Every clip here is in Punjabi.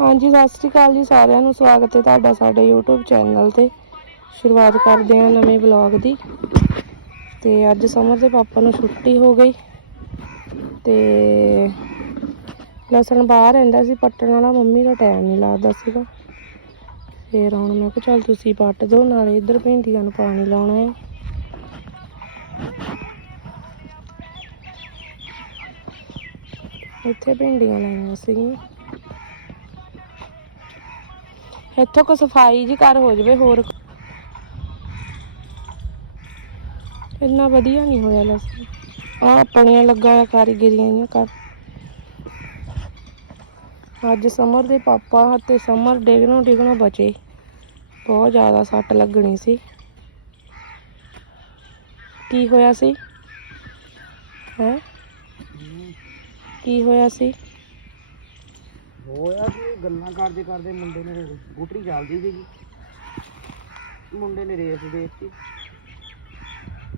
ਹਾਂਜੀ, ਸਤਿ ਸ਼੍ਰੀ ਅਕਾਲ ਜੀ ਸਾਰਿਆਂ ਨੂੰ। ਸਵਾਗਤ ਹੈ ਤੁਹਾਡਾ ਸਾਡੇ YouTube ਚੈਨਲ ਤੇ। ਸ਼ੁਰੂਆਤ ਕਰਦੇ ਹਾਂ ਨਵੇਂ ਵਲੌਗ ਦੀ। ਤੇ ਅੱਜ ਸਮਰ ਦੇ ਪਾਪਾ ਨੂੰ ਛੁੱਟੀ ਹੋ ਗਈ। ਤੇ ਲਸਣ ਬਾਹਰ ਰਹਿੰਦਾ ਸੀ, ਪੱਟਣ ਵਾਲਾ ਮੰਮੀ ਦਾ ਟਾਈਮ ਨਹੀਂ ਲੱਗਦਾ ਸੀਗਾ। ਫਿਰ ਹੁਣ ਮੈਂ ਕਿਹਾ ਚੱਲ ਤੁਸੀਂ ਪੱਟ ਦਿਓ, ਨਾਲੇ ਇੱਧਰ ਭਿੰਡੀਆਂ ਨੂੰ ਪਾਣੀ ਲਾਉਣਾ ਹੈ। ਇੱਥੇ ਭਿੰਡੀਆਂ ਲਾਈਆਂ ਸੀਗੀਆਂ। ਇੱਥੋਂ ਕੋ ਸਫ਼ਾਈ ਜੀ ਘਰ ਹੋ ਜਵੇ, ਹੋਰ ਇੰਨਾ ਵਧੀਆ ਨਹੀਂ ਹੋਇਆ ਲਸਣ ਆ ਆਪਣੀਆਂ ਲੱਗਾ ਹੋਇਆ ਕਾਰੀਗਰੀਆਂ ਹੀ ਕਰ ਅੱਜ ਸਮਰ ਦੇ ਪਾਪਾ ਤੇ ਸਮਰ ਡਿਗਣੋਂ ਡਿਗਣੋਂ ਬਚੇ। ਬਹੁਤ ਜ਼ਿਆਦਾ ਸੱਟ ਲੱਗਣੀ ਸੀ। ਕੀ ਹੋਇਆ ਸੀ? ਹੈ? ਕੀ ਹੋਇਆ ਸੀ? ਹੋਇਆ ਕਿ? ਗੱਲਾਂ ਕਰਦੇ ਕਰਦੇ ਮੁੰਡੇ ਨੇ ਸਕੂਟਰੀ ਚੱਲਦੀ ਸੀਗੀ। ਮੁੰਡੇ ਨੇ ਰੇਸ ਦੇ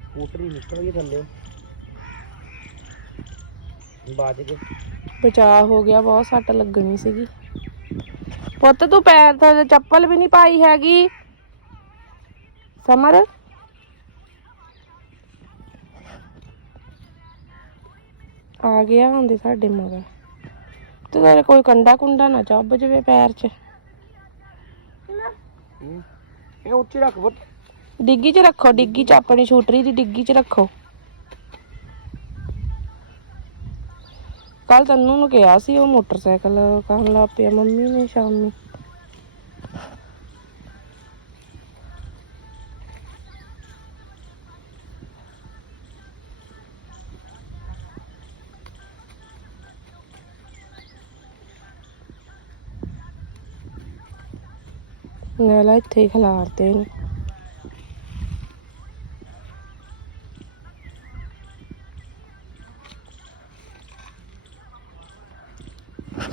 ਸਕੂਟਰੀ ਨਿਕਲ ਗਈ ਥੱਲੇ। ਬਾਜ ਕੇ ਬਚਾਅ ਹੋ ਗਿਆ, ਬਹੁਤ ਸੱਟ ਲੱਗਣੀ ਸੀਗੀ। ਪੁੱਤ, ਤੂੰ ਪੈਰ ਤੇ ਚੱਪਲ ਵੀ ਨਹੀਂ ਪਾਈ ਹੈਗੀ। ਸਮਰ? ਆ ਗਿਆ ਹੁੰਦੇ ਸਾਡੇ ਮਗਰ। ਤੇ ਤੇਰੇ ਕੋਈ ਕੰਡਾ ਕੁੰਡਾ ਨਾ ਚੱਬ ਜਵੇ ਪੈਰ 'ਚ। ਇਹ ਉੱਚੀ ਰੱਖ ਪੁੱਤ। ਡਿੱਗੀ 'ਚ ਰੱਖੋ ਡਿੱਗੀ 'ਚ ਆਪਣੀ ਛੂਟਰੀ ਦੀ ਡਿੱਗੀ 'ਚ ਰੱਖੋ। ਕੱਲ ਤੈਨੂੰ ਨੂੰ ਕਿਹਾ ਸੀ ਉਹ ਮੋਟਰਸਾਈਕਲ ਕਹਿਣ ਲੱਗ ਪਿਆ ਮੰਮੀ ਨੇ ਸ਼ਾਮੀ। ਇੱਥੇ ਹੀ ਖਿਲਾਰਦੇ ਨੇ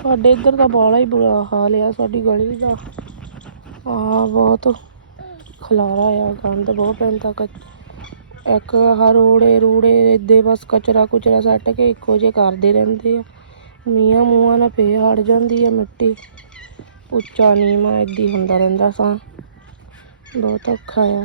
ਸਾਡੇ ਇੱਧਰ ਦਾ ਬਾਲਾ ਹੀ ਬੁਰਾ ਹਾਲ ਆ, ਸਾਡੀ ਗਲੀ ਦਾ। ਆ ਬਹੁਤ ਖਲਾਰਾ ਆ, ਗੰਦ ਬਹੁਤ ਪੈਂਦਾ ਕੱਚ- ਇੱਕ ਆਹ ਰੋੜੇ, ਰੂੜੇ ਏਦੇ ਬਸ ਕਚਰਾ ਕੁਚਰਾ ਸੱਟ ਕੇ ਇੱਕੋ ਜਿਹੇ ਕਰਦੇ ਰਹਿੰਦੇ ਆ। ਮੀਆਂ ਮੂੰਹਾਂ ਨਾਲ ਪੇ ਹੜ ਜਾਂਦੀ ਆ ਮਿੱਟੀ। ਉੱਚਾ ਨੀਵਾਂ ਏਦੀ ਹੁੰਦਾ ਰਹਿੰਦਾ ਸਾਂ। ਬਹੁਤ ਔਖਾ ਆ।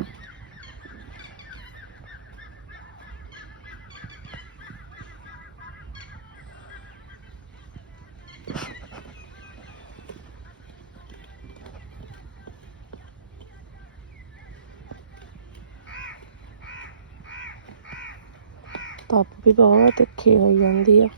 ਧੁੱਪ ਵੀ ਬਹੁਤ ਤਿੱਖੀ ਹੋਈ ਜਾਂਦੀ ਆ।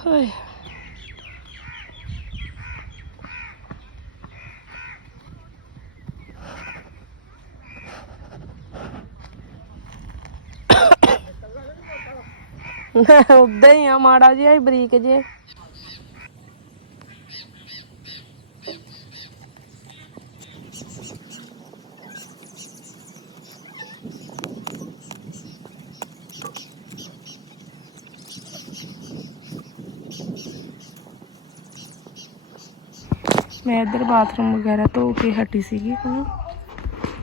ਹਾਏ ਉਦਾਂ ਹੀ ਆ ਮਾੜਾ ਜਿਹਾ ਹੀ ਬਰੀਕ ਜੇ ਮੈਂ ਇੱਧਰ ਬਾਥਰੂਮ ਵਗੈਰਾ ਧੋ ਕੇ ਹਟੀ ਸੀਗੀ ਹੁਣ।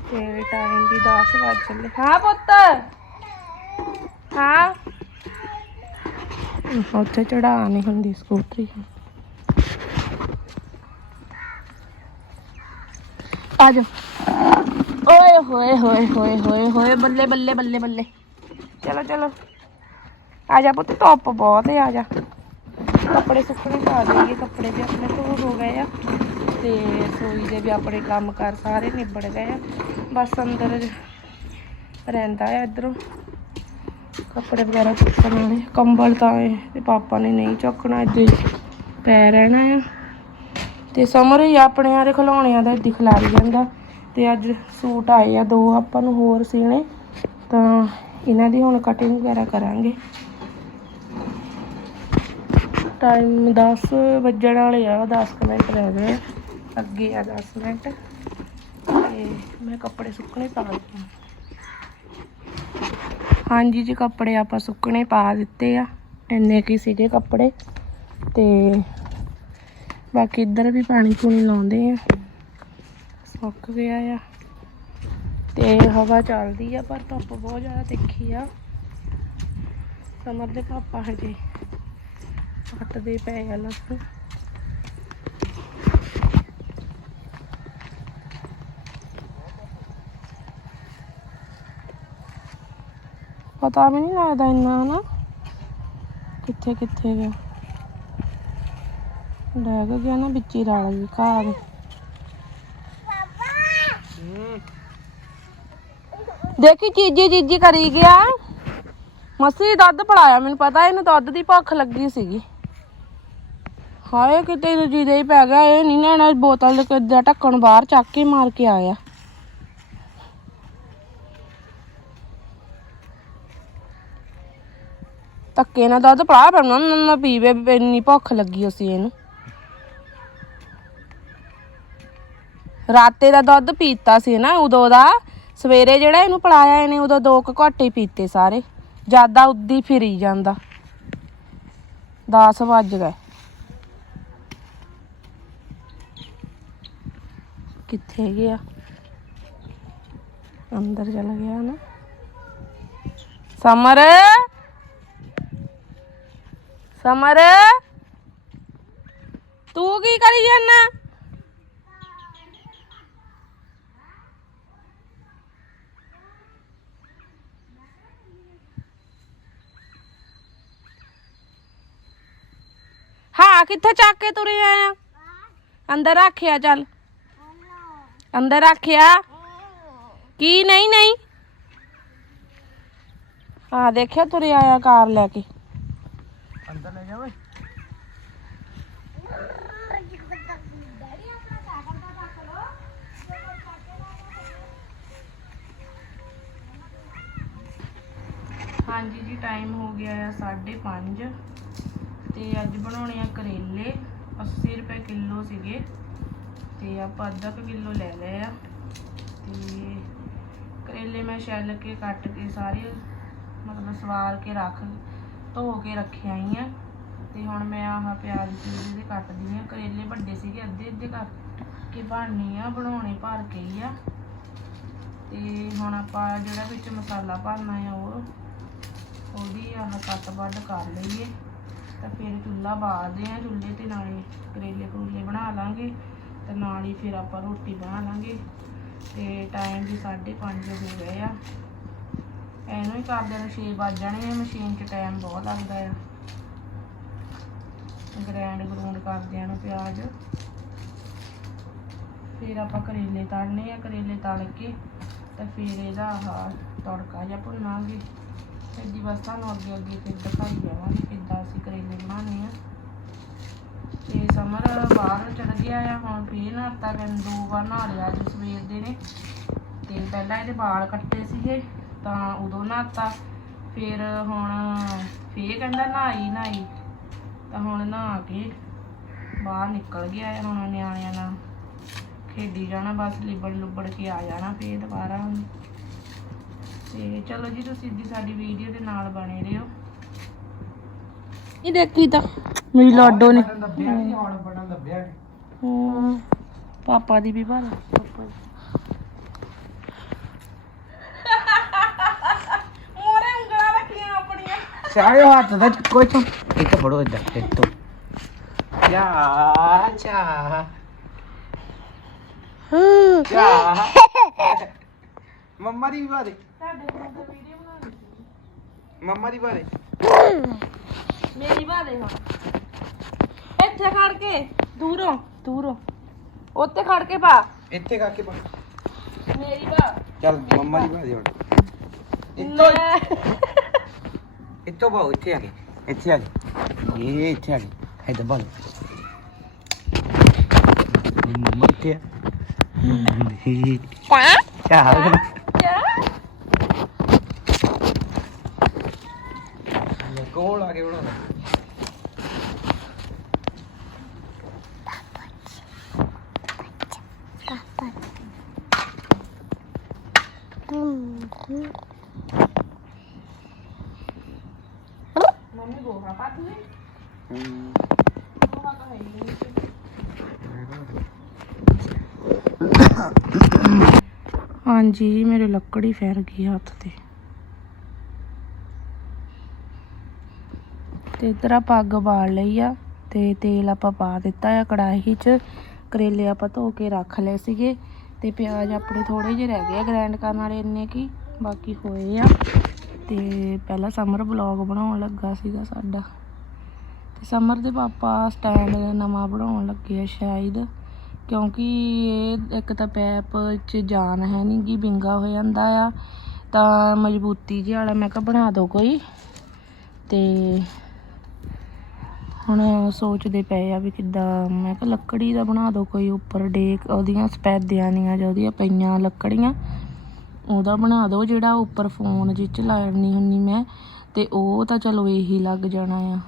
ਤੇ ਟਾਈਮ ਵੀ 10 ਵਜ ਚੱਲੇ ਹਾਂ ਪੁੱਤ। ਹਾਂ। ਉੱਥੇ ਚੜਾ ਨਹੀਂ ਹੁੰਦੀ ਸਕੂਟਰੀ। ਆ ਜਾ। ਓਏ ਹੋਏ ਹੋਏ ਹੋਏ ਹੋਏ ਹੋਏ, ਬੱਲੇ ਬੱਲੇ ਬੱਲੇ ਬੱਲੇ। ਚਲੋ ਚਲੋ। ਆ ਜਾ ਪੁੱਤ, ਧੁੱਪ ਬਹੁਤ ਹੈ ਆ ਜਾ। ਕੱਪੜੇ ਸੁੱਕਣੇ ਪਾ ਦੇਈਏ, ਕੱਪੜੇ ਵੀ ਆਪਣੇ ਧੋ ਹੋ ਗਏ ਆ। ਤੇ ਰਸੋਈ ਦੇ ਵੀ ਆਪਣੇ ਕੰਮ ਕਰ ਸਾਰੇ ਨਿਬੜ ਗਏ ਆ। ਬਸ ਅੰਦਰ ਰਹਿੰਦਾ ਆ ਇਧਰੋਂ। ਕੱਪੜੇ ਵਗੈਰਾ ਚੁੱਕਣ ਵਾਲੇ। ਕੰਬਲ ਤਾਂ ਤੇ ਪਾਪਾ ਨੇ ਨਹੀਂ ਚੁੱਕਣਾ ਇੱਥੇ ਪੈ ਰਹਿਣਾ ਆ। ਤੇ ਸਮਰ ਹੀ ਆਪਣੇ ਆਰੇ ਖਿਲੌਣਿਆਂ ਦਾ ਇੱਦੀ ਖਿਲਾਰੀ ਜਾਂਦਾ। ਤੇ ਅੱਜ ਸੂਟ ਆਏ ਆ ਦੋ ਆਪਾਂ ਨੂੰ ਹੋਰ ਸੀਣੇ। ਤਾਂ ਇਹਨਾਂ ਦੀ ਹੁਣ ਕਟਿੰਗ ਵਗੈਰਾ ਕਰਾਂਗੇ। ਟਾਈਮ 10 ਵੱਜਣ ਵਾਲੇ ਆ 10 ਕੁ ਮਿੰਟ ਰਹਿ ਗਏ। ਆ। ਅੱਗੇ ਆ 10 ਮਿੰਟ ਤੇ ਮੈਂ ਕੱਪੜੇ ਸੁੱਕਣੇ ਪਾ ਦਿੱਤੇ ਹਾਂਜੀ ਜੀ, ਕੱਪੜੇ ਆਪਾਂ ਸੁੱਕਣੇ ਪਾ ਦਿੱਤੇ ਆ। ਇੰਨੇ ਕੀ ਸੀਗੇ ਕੱਪੜੇ। ਤੇ ਬਾਕੀ ਇੱਧਰ ਵੀ ਪਾਣੀ ਪੂਣੀ ਲਾਉਂਦੇ ਆ। ਸੁੱਕ ਗਿਆ ਆ। ਤੇ ਹਵਾ ਚੱਲਦੀ ਆ, ਪਰ ਧੁੱਪ ਬਹੁਤ ਜ਼ਿਆਦਾ ਤਿੱਖੀ ਆ। ਸਮਰ ਦੇ ਪਾਪਾ ਹਜੇ ਕੱਟਦੇ ਪਏ ਆ ਲੱਗ ਪਤਾ ਵੀ ਨਹੀਂ ਲੱਗਦਾ ਇੰਨਾ ਨਾ ਕਿੱਥੇ ਕਿੱਥੇ ਗਿਆ? ਡੈਗ ਗਿਆ ਨਾ ਵਿੱਚ ਹੀ ਰਲ ਗਈ ਘਾਹ ਦੇ ਦੇਖੀ ਚੀਜੀ ਚੀਜੀ ਕਰੀ ਗਿਆ। ਮਸੀ ਦੁੱਧ ਪੜਾਇਆ ਮੈਨੂੰ ਪਤਾ ਇਹਨੂੰ ਦੁੱਧ ਦੀ ਭੁੱਖ ਲੱਗੀ ਸੀਗੀ। ਹਾਏ, ਕਿਤੇ ਰਜੀ ਦੇ ਹੀ ਪੈ ਗਿਆ, ਇਹ ਨਹੀਂ ਨਾ ਇਹਨਾਂ ਬੋਤਲ ਦੇ ਢੱਕਣ ਬਾਹਰ ਚੱਕ ਕੇ ਮਾਰ ਕੇ ਆਇਆ। ਧੱਕੇ ਨਾਲ ਦੁੱਧ ਪੜਾ ਪੈਣਾ ਨਾ ਪੀਵੇ, ਇੰਨੀ ਭੁੱਖ ਲੱਗੀ ਉਸੀ ਇਹਨੂੰ। ਰਾਤੇ ਦਾ ਦੁੱਧ ਪੀਤਾ ਸੀ ਨਾ, ਉਦੋਂ ਦਾ। ਸਵੇਰੇ ਜਿਹੜਾ ਇਹਨੂੰ ਪੜਾਇਆ ਇਹਨੇ, ਉਦੋਂ ਦੋ ਕੁ ਘਾਟੇ ਪੀਤੇ ਸਾਰੇ। ਜ਼ਿਆਦਾ ਉੱਦੀ ਫਿਰੀ ਜਾਂਦਾ। 10 ਵੱਜ ਗਏ। ਕਿੱਥੇ ਗਿਆ? ਅੰਦਰ ਚਲਾ ਗਿਆ ਨਾ। ਸਮਰ! ਸਮਰ ਤੂੰ ਕੀ ਕਰੀ ਜਾਂਦਾ ਹਾਂ ਕਿੱਥੇ ਚੱਕ ਕੇ ਤੁਰੇ ਆਇਆ ਅੰਦਰ ਰੱਖਿਆ ਚੱਲ ਅੰਦਰ ਰੱਖਿਆ ਕੀ ਨਹੀਂ ਨਹੀਂ ਹਾਂ ਦੇਖਿਆ ਤੁਰੇ ਆਇਆ ਕਾਰ ਲੈ ਕੇ ਅੰਦਰ ਲੈ ਜਾਵੇ ਹਾਂਜੀ ਜੀ ਟਾਈਮ ਹੋ ਗਿਆ ਆ 5:30 ਤੇ ਅੱਜ ਬਣਾਉਣੇ ਆ ਕਰੇਲੇ। 80 ਰੁਪਏ ਕਿਲੋ ਸੀਗੇ ਤੇ ਆਪਾਂ ਅੱਧਾ ਕੁ ਕਿਲੋ ਲੈ ਲਏ ਆ। ਤੇ ਕਰੇਲੇ ਮੈਂ ਛਿੱਲ ਕੇ, ਕੱਟ ਕੇ ਸਾਰੇ ਮਤਲਬ ਸਵਾਰ ਕੇ ਰੱਖ, ਧੋ ਕੇ ਰੱਖਿਆ ਹੀ ਆ। ਤੇ ਹੁਣ ਮੈਂ ਆਹ ਪਿਆਜ਼ ਪੀਜ਼ ਦੇ ਕੱਟਦੀ ਆ। ਕਰੇਲੇ ਵੱਡੇ ਸੀਗੇ, ਅੱਧੇ ਅੱਧੇ ਕੱਟ ਕੇ ਬਣਨੀ ਆ, ਬਣਾਉਣੇ ਭਰ ਕੇ ਹੀ ਆ। ਤੇ ਹੁਣ ਆਪਾਂ ਜਿਹੜਾ ਵਿੱਚ ਮਸਾਲਾ ਭਰਨਾ ਆ, ਉਹ ਉਹਦੀ ਆਹ ਕੱਟ ਵੱਢ ਕਰ ਲਈਏ। ਤਾਂ ਫਿਰ ਚੁੱਲ੍ਹਾ ਬਾਲਦੇ ਆ ਚੁੱਲ੍ਹੇ ਤੇ, ਨਾਲੇ ਕਰੇਲੇ ਕਰੂਲੇ ਬਣਾ ਲਾਂਗੇ। ਤੇ ਨਾਲ ਹੀ ਫਿਰ ਆਪਾਂ ਰੋਟੀ ਬਣਾ ਲਾਂਗੇ। ਤੇ ਟਾਈਮ ਵੀ 5:30 ਹੋ ਗਏ ਆ। ਇਹਨੂੰ ਹੀ ਕਰਦੇ ਨੂੰ 6 ਵੱਜ ਜਾਣੇ ਆ ਮਸ਼ੀਨ 'ਚ ਟਾਈਮ ਬਹੁਤ ਲੱਗਦਾ ਆ। ਗ੍ਰੈਂਡ ਗਰੂੰਡ ਕਰਦਿਆਂ ਨੂੰ ਪਿਆਜ਼। ਫਿਰ ਆਪਾਂ ਕਰੇਲੇ ਤੜਨੇ ਆ, ਕਰੇਲੇ ਤਲ ਕੇ ਤਾਂ ਫਿਰ ਇਹਦਾ ਆਹ ਤੜਕਾ ਜਿਹਾ ਭੁੰਨਾਂਗੇ। ਫਿਰ ਬਸ ਤੁਹਾਨੂੰ ਅੱਗੇ ਅੱਗੇ ਫਿਰ ਦਿਖਾਈ ਜਾਵਾਂਗੇ ਕਿੱਦਾਂ ਅਸੀਂ ਕਰੇਲੇ ਬਣਾਉਂਦੇ ਆ ਤੇ ਸਮਰ ਬਾਹਰ ਚੜ ਗਿਆ ਆ, ਹੁਣ ਫੇਰ ਨਹਾਤਾ ਕਰਨ ਦੋ ਵਾਰ ਨਹਾ ਲਿਆ ਅੱਜ ਸਵੇਰ ਦੇ ਨੇ। ਤੇ ਪਹਿਲਾਂ ਇਹਦੇ ਵਾਲ ਕੱਟੇ ਸੀਗੇ, ਤਾਂ ਉਦੋਂ ਨਹਾਤਾ ਫਿਰ ਹੁਣ ਫੇਰ ਕਹਿੰਦਾ ਨਹਾਈ ਨਹਾਈ। ਤਾਂ ਹੁਣ ਨਹਾ ਕੇ ਬਾਹਰ ਨਿਕਲ ਗਿਆ ਹੈ ਹੁਣ ਨਿਆਣਿਆਂ ਨਾਲ ਖੇਡੀ ਜਾਣਾ, ਬਸ ਲਿਬੜ ਲੁਬੜ ਕੇ ਆ ਜਾਣਾ ਫੇਰ ਦੁਬਾਰਾ। ਤੇ ਚਲੋ ਜੀ ਤੁਸੀਂ ਸਿੱਧੀ ਸਾਡੀ ਵੀਡੀਓ ਦੇ ਨਾਲ ਬਣੇ ਰਹੋ। ਇਹ ਦੇਖੀ ਤਾਂ ਮੇਰੀ ਲਾਡੋ ਨੇ। ਲੱਭਿਆ ਨਹੀਂ ਹੁਣ ਬੜਾ ਲੱਭਿਆ ਹਾਂ, ਪਾਪਾ ਦੀ ਵੀ ਬਾਰਾ ਮੋਰੇ ਉਂਗਲਾਂ ਰੱਖੀਆਂ ਆਪਣੀਆਂ। ਚਾਹੇ ਹੱਥ ਦਾ ਕੋਈ ਤੋਂ ਇੱਕ ਫੜੋ ਇੱਧਰ ਇੱਕ ਤੋਂ। ਯਾ ਚਾ। ਚਾ ਮੰਮਾ ਦੀ ਵੀ ਬਾਰੇ ਤੁਹਾਡੇ ਕੋਲ ਤਾਂ ਵੀਡੀਓ ਬਣਾ ਲਈ ਮੰਮਾ ਦੀ ਬਾਰੇ ਮੇਰੀ ਬਾਰੇ ਹੁਣ ਇੱਥੇ ਖੜ ਕੇ ਦੂਰੋਂ ਦੂਰੋਂ ਉੱਤੇ ਖੜ ਕੇ ਪਾ ਇੱਥੇ ਕਰਕੇ ਪਾ ਮੇਰੀ ਬਾ ਚੱਲ ਮੰਮਾ ਦੀ ਬਾਰੇ ਹੁਣ ਇੱਥੋਂ ਮੈਂ ਇੱਥੋਂ ਬਾਉ ਇੱਥੇ ਆ ਕੇ ਇੱਥੇ ਆ ਕੇ ਇਹ ਇੱਥੇ ਆ ਕੇ ਇੱਧਰ ਬਾਲ ਮੰਮਾ ਇੱਥੇ ਆ ਕਾ ਕਿਆ ਕਿਆ ਗੋਲ ਆ ਕੇ ਬਣਾਉਣਾ ਹਾਂਜੀ ਮੇਰੇ ਲੱਕੜੀ ਫੈਰ ਗਈ ਹੱਥ ਤੇ। ਤੇ ਇਧਰ ਆ ਪੱਗ ਬਾਲ ਲਈ ਆ ਤੇ ਤੇਲ ਆਪਾਂ ਪਾ ਦਿੱਤਾ ਆ ਕੜਾਹੀ 'ਚ। ਕਰੇਲੇ ਆਪਾਂ ਧੋ ਕੇ ਰੱਖ ਲਏ ਸੀਗੇ ਤੇ ਪਿਆਜ਼ ਆਪਣੇ ਥੋੜੇ ਜਿਹੇ ਰਹਿ ਗਏ ਆ ਗ੍ਰਾਈਂਡ ਕਰਨ ਵਾਲੇ ਇੰਨੇ ਕੀ, ਬਾਕੀ ਹੋਏ ਆ। ਤੇ ਪਹਿਲਾਂ ਸਮਰ ਬਲੌਗ ਬਣਾਉਣ ਲੱਗਾ ਸੀਗਾ ਸਾਡਾ। ਤੇ ਸਮਰ ਦੇ ਪਾਪਾ ਸਟੈਂਡ ਨਵਾਂ ਬਣਾਉਣ ਲੱਗੇ ਆ ਸ਼ਾਇਦ, ਕਿਉਂਕਿ ਇਹ ਇੱਕ ਤਾਂ ਪੈਪ 'ਚ ਜਾਨ ਹੈ ਨਹੀਂ ਗੀ ਬਿੰਗਾ ਹੋ ਜਾਂਦਾ ਆ। ਤਾਂ ਮਜ਼ਬੂਤੀ ਜਿਹਾ ਵਾਲਾ ਮੈਂ ਕਿਹਾ ਬਣਾ ਦਿਓ ਕੋਈ। ਤੇ ਹੁਣ ਸੋਚਦੇ ਪਏ ਆ ਵੀ ਕਿੱਦਾਂ, ਮੈਂ ਕਿਹਾ ਲੱਕੜੀ ਦਾ ਬਣਾ ਦਿਓ ਕੋਈ ਉੱਪਰ, ਡੇਕ, ਉਹਦੀਆਂ ਸਪੈਦਿਆਂ ਦੀਆਂ ਜਾਂ ਉਹਦੀਆਂ ਪਈਆਂ ਲੱਕੜੀਆਂ, ਉਹਦਾ ਬਣਾ ਦਿਓ ਜਿਹੜਾ ਉੱਪਰ ਫੋਨ ਜਿਹ ਚ ਲਾਣੀ ਹੁੰਨੀ ਮੈਂ, ਤੇ ਉਹ ਤਾਂ ਚਲੋ ਇਹੀ ਲੱਗ ਜਾਣਾ ਆ।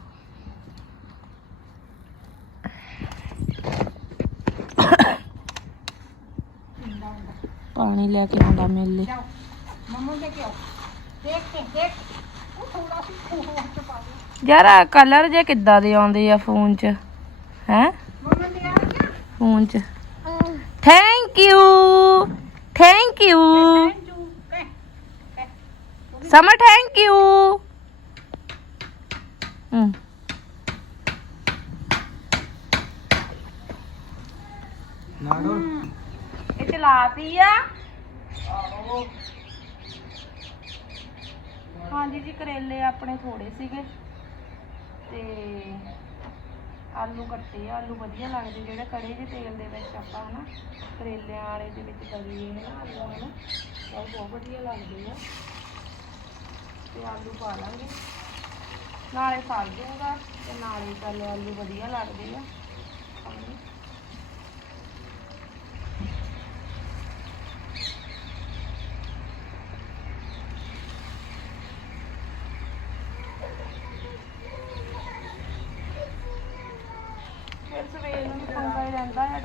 ਪਾਣੀ ਲੈ ਕੇ ਆਉਂਦਾ ਮੇਲੇ। ਯਾਰ ਆ ਕਲਰ ਜੇ ਕਿੱਦਾਂ ਦੇ ਆਉਂਦੇ ਆ ਫੋਨ 'ਚ? ਹੈ? ਫੋਨ 'ਚ। Thank you thank you Samar thank you ਹਮ ਨਾੜੋ ਇਹ ਚਲਾਤੀ ਆ ਹਾਂਜੀ ਜੀ ਕਰੇਲੇ ਆਪਣੇ ਥੋੜੇ ਸੀਗੇ। ਤੇ ਆਲੂ ਕੱਟੇ, ਆਲੂ ਵਧੀਆ ਲੱਗਦੇ, ਜਿਹੜੇ ਕੜੇ ਦੇ ਤੇਲ ਦੇ ਵਿੱਚ ਆਪਾਂ ਹਨਾ, ਕਰੇਲਿਆਂ ਵਾਲੇ ਦੇ ਵਿੱਚ ਦਲੀਏ ਹਨਾ ਆਲੂ ਹਨਾ ਉਹ ਬਹੁਤ ਵਧੀਆ ਲੱਗਦੇ ਆ। ਤੇ ਆਲੂ ਪਾ ਲਾਂਗੇ। ਨਾਲੇ ਫਲ ਜਾਊਗਾ ਤੇ ਨਾਲੇ ਚੱਲ ਆਲੂ ਵਧੀਆ ਲੱਗਦੇ ਆ ਖਾਣ ਨੂੰ। ਫਿਰ ਸਵੇਰ ਨੂੰ ਵੀ ਪੰਗਾ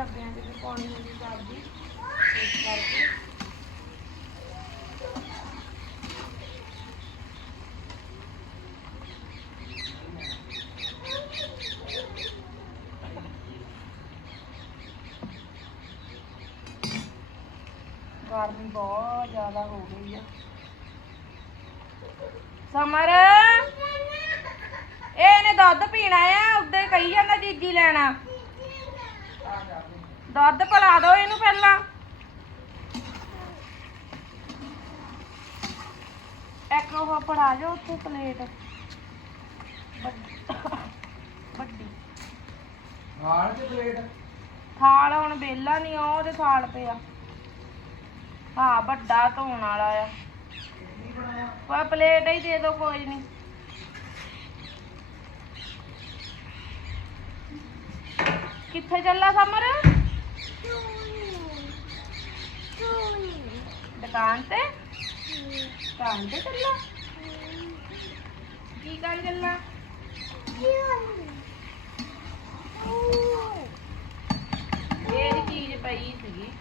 ਹੀ ਰਹਿੰਦਾ ਹੈ ਪਾਉਣੀ ਹੁੰਦੀ ਸਬਜ਼ੀ ਇਸ ਕਰਕੇ। ਗਰਮੀ ਬਹੁਤ ਜ਼ਿਆਦਾ ਹੋ ਗਈ ਆ। ਸਮਰ, ਇਹ ਇਹਨੇ ਦੁੱਧ ਪੀਣਾ ਆ, ਉੱਦੇ ਕਹੀ ਜਾਂਦਾ ਜੀਜੀ ਲੈਣਾ। ਦੁੱਧ ਪਿਲਾ ਦਿਓ ਇਹਨੂੰ ਪਹਿਲਾਂ। ਇੱਕ ਉਹ ਫੜਾ ਜਾਓ ਉੱਥੇ ਪਲੇਟ। ਵੱਡੀ। ਨਾਲ ਤੇ ਪਲੇਟ? ਥਾਲ ਹੁਣ ਬੇਲਾ ਨਹੀਂ ਉਹ ਉਹਦੇ ਥਾਲ ਪਿਆ। ਹਾਂ ਵੱਡਾ ਧੋਣ ਵਾਲਾ ਆ। ਪਰ ਪਲੇਟ ਹੀ ਦੇ ਦਿਓ ਕੋਈ ਨਹੀਂ ਕਿੱਥੇ ਚੱਲਾ ਸਮਰ? ਦੁਕਾਨ ਤੇ ਦੁਕਾਨ ਤੇ ਚੱਲਾ ਕੀ ਕਰ ਚੱਲਾ ਇਹ ਚੀਜ਼ ਪਈ ਸੀਗੀ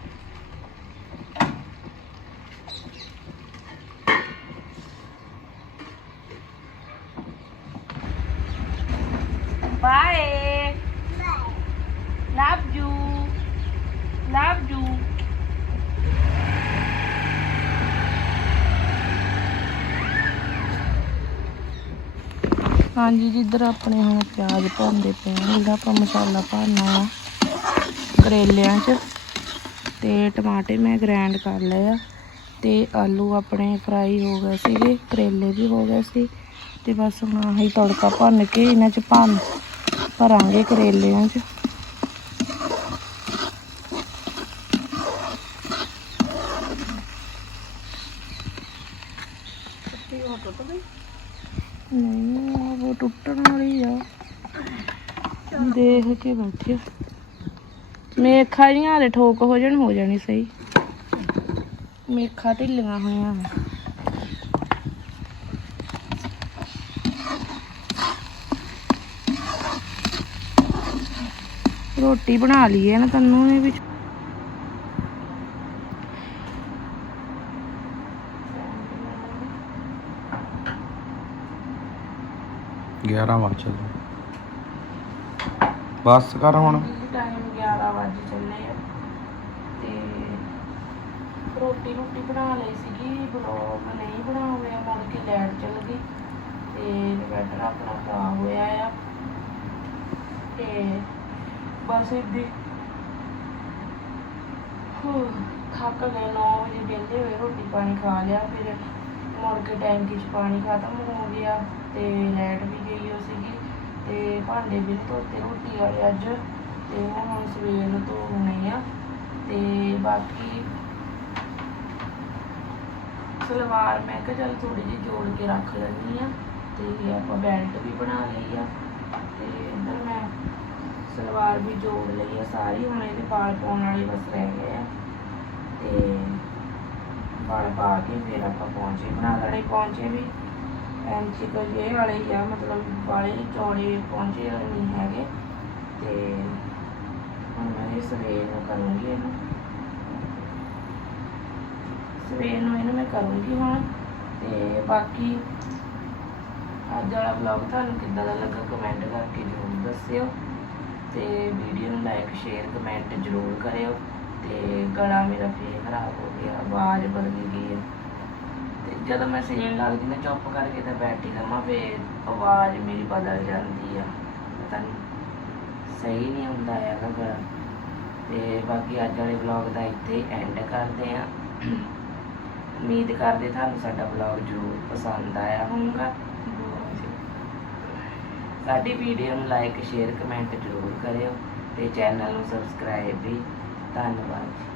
bye love you love you ਹਾਂਜੀ, ਜਿੱਧਰ ਆਪਣੇ ਹੁਣ ਪਿਆਜ਼ ਭੁੰਨਦੇ ਪਏ ਆ ਜਿਹੜਾ ਆਪਾਂ ਮਸਾਲਾ ਭਰਨਾ ਆ ਕਰੇਲਿਆਂ 'ਚ, ਤੇ ਟਮਾਟੇ ਮੈਂ ਗ੍ਰਾਈਂਡ ਕਰ ਲਏ ਆ, ਤੇ ਆਲੂ ਆਪਣੇ ਫਰਾਈ ਹੋ ਗਏ ਸੀਗੇ, ਕਰੇਲੇ ਵੀ ਹੋ ਗਏ ਸੀ, ਤੇ ਬਸ ਹੁਣ ਆਹੀ ਤੜਕਾ ਭੰਨ ਕੇ ਇਹਨਾਂ 'ਚ ਭੰਨ ਭਰਾਂਗੇ ਕਰੇਲਿਆਂ 'ਚ ਨਹੀਂ ਉਹ ਟੁੱਟਣ ਵਾਲੀ ਆ ਦੇਖ ਕੇ ਬੈਠੇ ਮੇਖਾਂ ਜੀਆਂ ਹਲੇ ਠੋਕ ਹੋ ਜਾਣ, ਹੋ ਜਾਣੀ ਸਹੀ। ਮੇਖਾਂ ਢਿੱਲੀਆਂ ਹੋਈਆਂ ਨੇ। ਰੋਟੀ ਬਣਾ ਲਈਏ ਨਾ ਤੈਨੂੰ ਇਹ ਵਿੱਚ 11 ਵੱਜ ਬਸ ਕਰ ਹੁਣ। ਟਾਈਮ 11 ਵਜੇ ਚੱਲੇ ਆ। ਤੇ ਰੋਟੀ ਰੋਟੀ ਬਣਾ ਲਈ ਸੀਗੀ ਬਲੌਗ ਨਹੀਂ ਬਣਾ ਹੋਇਆ ਮੁੜ ਕੇ ਲੈਟ ਚੱਲ ਗਈ। ਤੇ ਇਨਵਰਟਰ ਆਪਣਾ ਖਰਾਬ ਹੋਇਆ ਆ। ਤੇ ਬਸ ਇੱਦੀ ਥੱਕ ਗਏ 9 ਵਜੇ ਵਿਹਲੇ ਹੋਏ ਰੋਟੀ ਪਾਣੀ ਖਾ ਲਿਆ, ਫਿਰ ਮੁੜ ਕੇ ਟੈਂਕੀ 'ਚ ਪਾਣੀ ਖਤਮ ਹੋ ਗਿਆ ਤੇ ਲਾਈਟ ਵੀ ਗਈ ਹੋ ਸੀਗੀ। ਤੇ ਭਾਂਡੇ ਵੀ ਨੀ ਧੋਤੇ, ਰੋਟੀ ਵਾਲੇ ਅੱਜ ਤੇ ਉਹ ਹੁਣ ਸਵੇਰ ਨੂੰ ਧੋਣੇ ਆ ਤੇ ਬਾਕੀ ਸਲਵਾਰ ਮੈਂ ਕਿਹਾ ਚੱਲ ਥੋੜੀ ਜਿਹੀ ਜੋੜ ਕੇ ਰੱਖ ਲੈਣੀ ਆ ਤੇ ਆਪਾਂ ਬੈਲਟ ਵੀ ਬਣਾ ਲਈ ਆ ਤੇ ਇੱਧਰ ਮੈਂ ਸਲਵਾਰ ਵੀ ਜੋੜ ਲਈ ਆ ਸਾਰੀ, ਹੁਣ ਇਹਦੇ ਪਾਲ ਪਾਉਣ ਵਾਲੇ ਬਸ ਰਹਿ ਗਏ ਆ ਤੇ ਵਾਲ ਪਾ ਕੇ ਫਿਰ ਆਪਾਂ ਪਹੁੰਚੇ ਬਣਾ ਲੈਣੇ ਪਹੁੰਚੇ ਵੀ ਐਂਚੀ ਕਰੀਏ ਵਾਲੇ ਹੀ ਆ, ਮਤਲਬ ਵਾਲੇ ਚੌੜੇ ਪਹੁੰਚੇ ਨਹੀਂ ਹੈਗੇ। ਤੇ ਹੁਣ ਮੈਂ ਇਹ ਸਵੇਰ ਨੂੰ ਕਰੂੰਗੀ ਇਹਨੂੰ। ਸਵੇਰ ਨੂੰ ਇਹਨੂੰ ਮੈਂ ਕਰੂੰਗੀ ਹੁਣ। ਤੇ ਬਾਕੀ ਅੱਜ ਵਾਲਾ ਵਲੌਗ ਤੁਹਾਨੂੰ ਕਿੱਦਾਂ ਦਾ ਲੱਗਾ ਕਮੈਂਟ ਕਰਕੇ ਜ਼ਰੂਰ ਦੱਸਿਓ। ਤੇ ਵੀਡੀਓ ਨੂੰ ਲਾਈਕ ਸ਼ੇਅਰ ਕਮੈਂਟ ਜ਼ਰੂਰ ਕਰਿਓ। ਤੇ ਗਲਾ ਮੇਰਾ ਫੇਰ ਖਰਾਬ ਹੋ ਗਿਆ, ਆਵਾਜ਼ ਬਦਲ ਗਈ ਹੈ। ਤੇ ਜਦੋਂ ਮੈਂ ਸੀਨ ਲੱਗਦੀ ਨਾ ਚੁੱਪ ਕਰਕੇ ਤਾਂ ਬੈਠੀ ਰਵਾਂ, ਫੇਰ ਆਵਾਜ਼ ਮੇਰੀ ਬਦਲ ਜਾਂਦੀ ਆ। ਪਤਾ ਨਹੀਂ ਸਹੀ ਨਹੀਂ ਹੁੰਦਾ ਹੈਗਾ ਗਲਾ ਤੇ ਬਾਕੀ ਅੱਜ ਵਾਲੇ ਵਲੌਗ ਦਾ ਇੱਥੇ ਐਂਡ ਕਰਦੇ ਆ। ਉਮੀਦ ਕਰਦੇ ਤੁਹਾਨੂੰ ਸਾਡਾ ਵਲੌਗ ਜ਼ਰੂਰ ਪਸੰਦ ਆਇਆ ਹੋਊਗਾ। ਸਾਡੀ ਵੀਡੀਓ ਨੂੰ ਲਾਈਕ ਸ਼ੇਅਰ ਕਮੈਂਟ ਜ਼ਰੂਰ ਕਰਿਓ ਤੇ ਚੈਨਲ ਨੂੰ ਸਬਸਕ੍ਰਾਈਬ ਵੀ। ਧੰਨਵਾਦ।